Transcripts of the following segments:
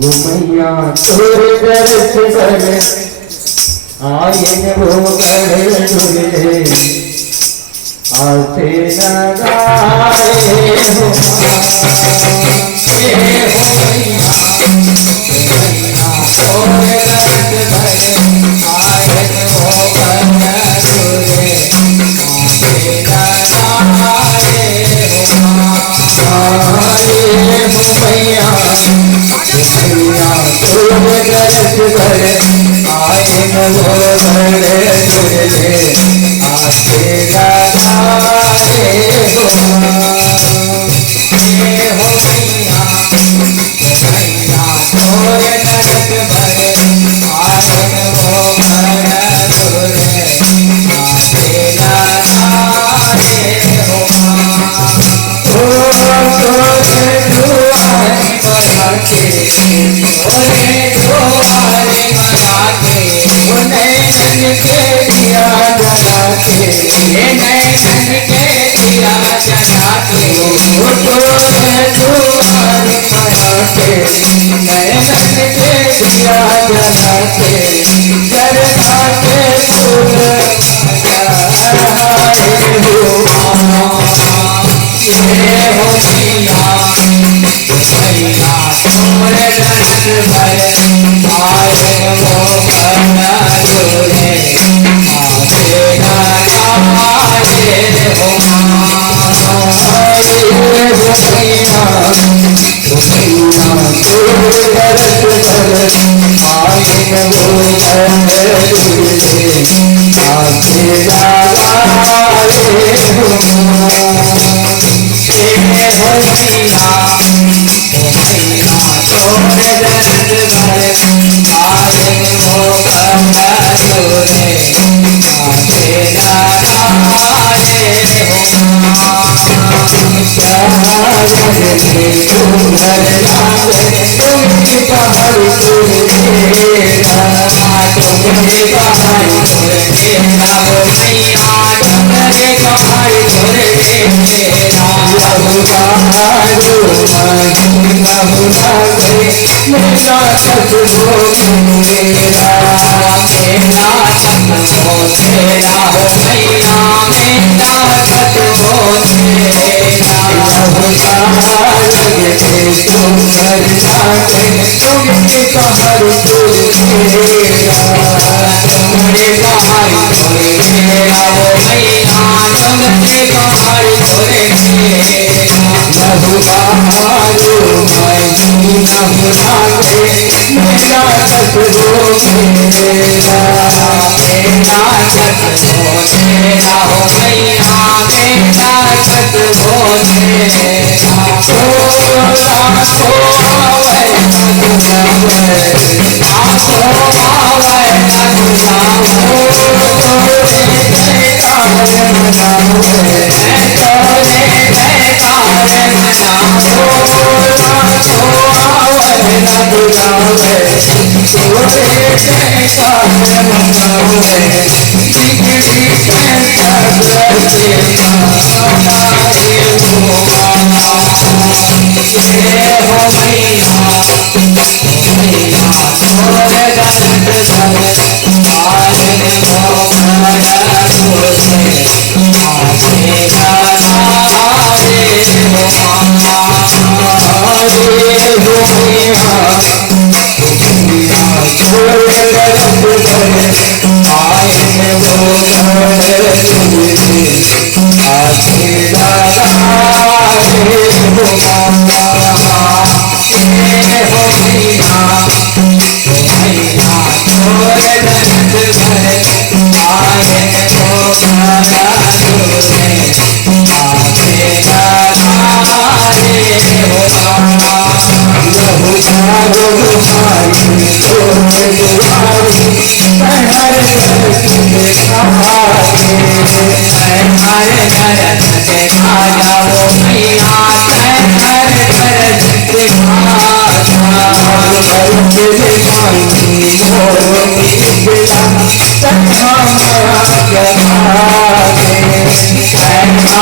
वो मैया तोरे दर्श पर आयन वो बड़े झूले आते नगाए हो मैया तोरे दर्श पर आयन वो बड़े झूले आते नगाए हो मैया तोरे दर्श पर आयन वो बड़े झूले आते नगाए हो मैया तोरे दर्श पर आयन वो बड़े झूले आते नगाए हो तोरे दुआरे बना के तोरे दुआरे बना के वो नैनन के दिया जला के नैनन के दिया जला के वो तोरे दुआरे बना के नैनन के दिया जला के जरना के फूल लगाए हो मैया तोरे दर्श पर आयन वो बड़े झूले आते नगाए हो मैया तोरे दर्श पर आयन वो बड़े झूले आते नगाए हो तोरे दर्श पर आयन वो बड़े झूले आते नगाए हो जगने तुम्हार लागे तुमकी पहाड़ी तुरे तेरा तुमने पहाड़ी तुरे तेरा हो मैया तुमने पहाड़ी तुरे तेरा लहू बहारू महीना हुआ गए मेरा सजो मेरा मेरा सजो तेरा हो मैया मेरा सजो तेरा लहू लगे तुम घर जाके तुमने पहाड़ी तुरे तेरा तुमने पहाड़ी तुरे तेरा हो मैया तुमने पहाड़ी तुरे तेरा लहू बहारू महीना हुआ गए मेरा सजो मेरा मेरा सजो तेरा हो मैया मेरा सजो तेरा आखो आवे ना दुलावे आखो आवे ना दुलावे तोरे जयकार मनावे तोरे जयकार मनाओ आखो आवे ना दुलावे तोरे जयकार मनावे बिगड़ी सब से मनाए हो मैया तोरे दर्श पर आयन वो बड़े झूले आते नगाए हो मैया तोरे दर्श पर आयन वो बड़े झूले आते नगाए हो मैया तोरे दर्श पर आयन वो बड़े झूले आते नगाए हो लहू बहारू महीना तोरे दुआरे हर दर्श देखा हर दर्श देखा जाओ मैया हर दर्श देखा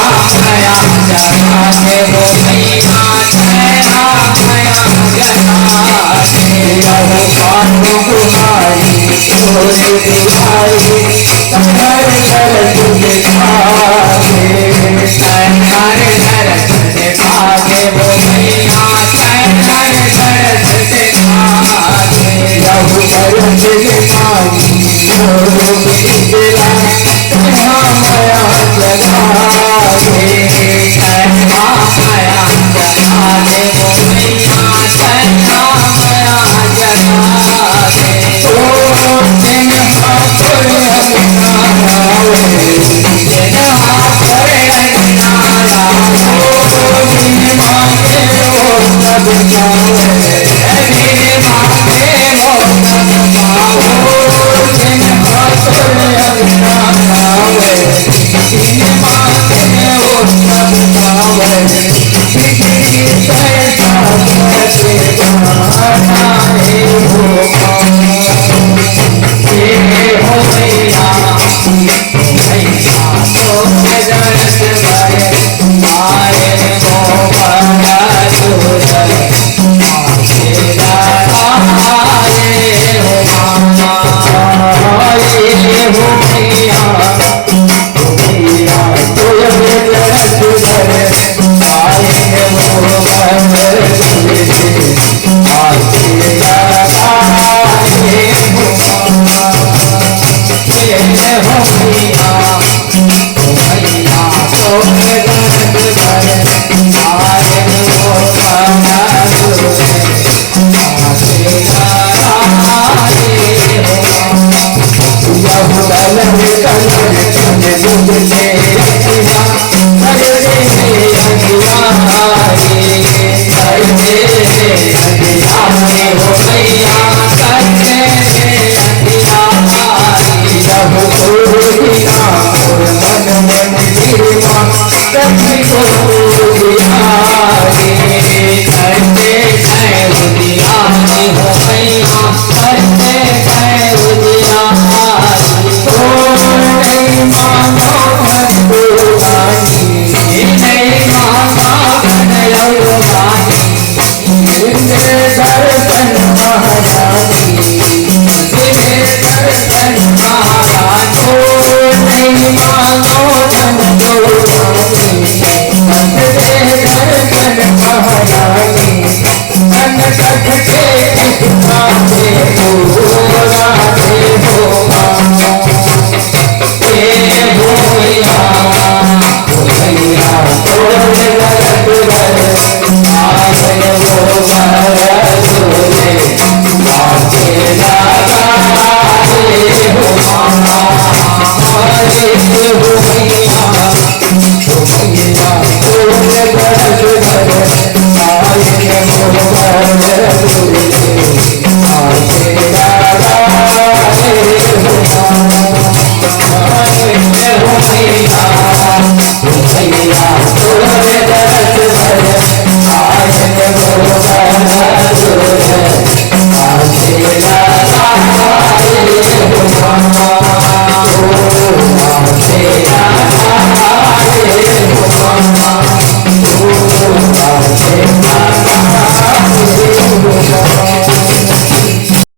जगा के वो मैया जगा जगा यह पाप कुमारी तोरे बिहारी